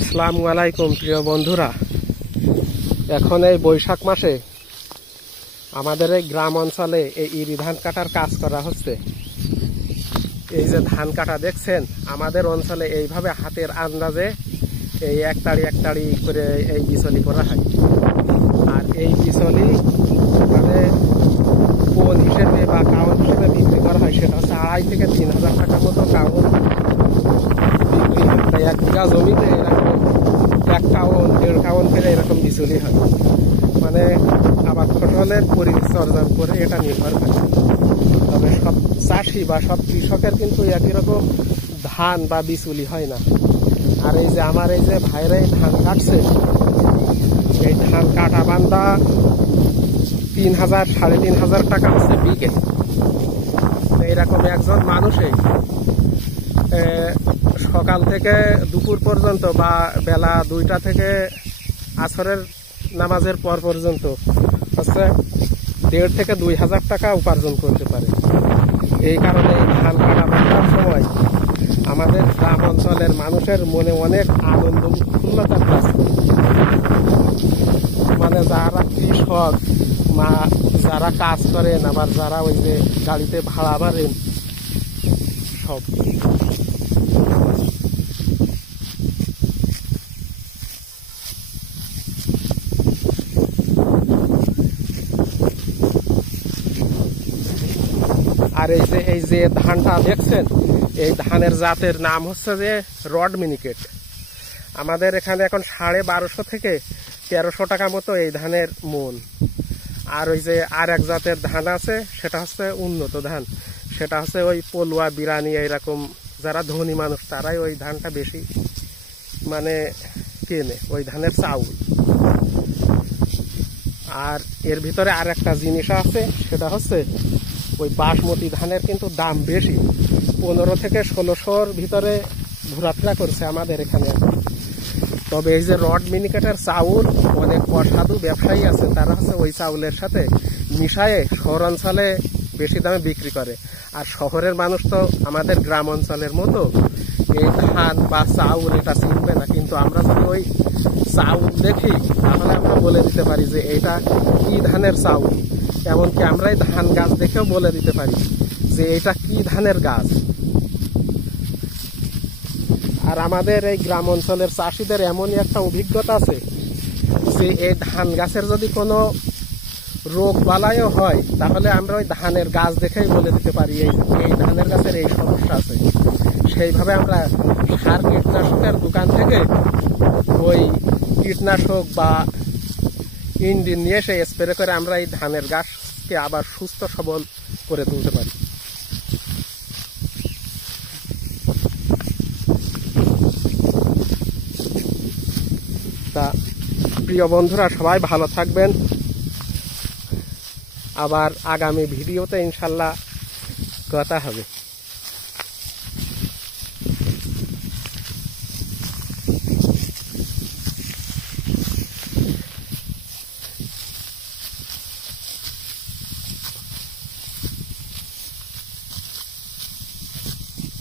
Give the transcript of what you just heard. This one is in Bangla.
আসসালামু আলাইকুম প্রিয় বন্ধুরা। এখন এই বৈশাখ মাসে আমাদের এই গ্রাম অঞ্চলে এই ইরি ধান কাটার কাজ করা হচ্ছে। এই যে ধান কাটা দেখছেন, আমাদের অঞ্চলে এইভাবে হাতের আন্দাজে এই একতাড়ি করে এই বিচলি করা হয়। আর এই বিচলি মানে কোন হিসেবে বা কাউন্ট হিসেবে বিক্রি করা হয় সেটা হচ্ছে 2,500 থেকে 3,000 টাকার মতো কাউন্ট বিক্রি হয়। তাই 1 বিঘা জমিতে এরকম 1 কাউন্ট 1.5 কাউন্ট করে এরকম বিচলি হয়। মানে আবাদ ফসলের পরিচর্যা করে এটা নির্ভর করে। তবে সব চাষি বা সব কৃষকের কিন্তু একই রকম ধান বা বিচুলি হয় না। আর এই যে আমার এই যে ভাইরা ধান কাটছে, এই ধান কাটা বান্ধা 3,000 3,500 টাকা হচ্ছে বিঘে। এইরকম একজন মানুষে সকাল থেকে দুপুর পর্যন্ত বা বেলা 2টা থেকে আসরের নামাজের পর পর্যন্ত হচ্ছে 1,500 থেকে 2,000 টাকা উপার্জন করতে পারে। এই কারণে ধান কাটা বাঁধার সময় আমাদের গ্রাম অঞ্চলের মানুষের মনে অনেক আনন্দ উৎফুল্লতার কাজ করে। মানে যারা কৃষক বা যারা কাজ করেন, আবার যারা ওই যে গাড়িতে ভাড়া মারেন, সব আর এই যে ধানটা দেখছেন, এই ধানের জাতের নাম হচ্ছে যে রড মিনিকেট। আমাদের এখানে এখন 1250 থেকে 1300 টাকা মতো এই ধানের মন। আর ওই যে আর এক জাতের ধান আছে, সেটা হচ্ছে উন্নত ধান, সেটা হচ্ছে ওই পলুয়া বিরানি। এইরকম যারা ধনী মানুষ তারাই ওই ধানটা বেশি মানে কেনে, ওই ধানের চাউল। আর এর ভিতরে আর একটা জিনিস আছে, সেটা হচ্ছে ওই বাসমতি ধানের কিন্তু দাম বেশি, 15 থেকে 1600-র ভিতরে ঘোরাফেরা করছে আমাদের এখানে। তবে এই যে রড মিনিকেটের চাউল, অনেক অসাধু ব্যবসায়ী আছে, তারা হচ্ছে ওই চাউলের সাথে মিশায়ে শহর অঞ্চলে বেশি দামে বিক্রি করে। আর শহরের মানুষ তো আমাদের গ্রাম অঞ্চলের মতো এই ধান বা চাউল এটা চিনবে না। কিন্তু আমরা যদি ওই চাউল দেখি তাহলে আমরা বলে দিতে পারি যে এটা কি ধানের চাউল। এমনকি আমরা এই ধান গাছ দেখেও বলে দিতে পারি যে এটা কি ধানের গাছ। আর আমাদের এই গ্রাম অঞ্চলের চাষিদের এমনই একটা অভিজ্ঞতা আছে যে এই ধান গাছের যদি কোনো রোগ বালাইও হয়, তাহলে আমরা ওই ধানের গাছ দেখেই বলে দিতে পারি এই ধানের গাছের এই সমস্যা আছে। সেইভাবে আমরা সার কীটনাশকের দোকান থেকে ওই কীটনাশক বা ইঞ্জিন নিয়ে এসে স্প্রে করে আমরা এই ধানের গাছকে আবার সুস্থ সবল করে তুলতে পারি। তা প্রিয় বন্ধুরা, সবাই ভালো থাকবেন। আবার আগামী ভিডিওতে ইনশাল্লাহ কথা হবে।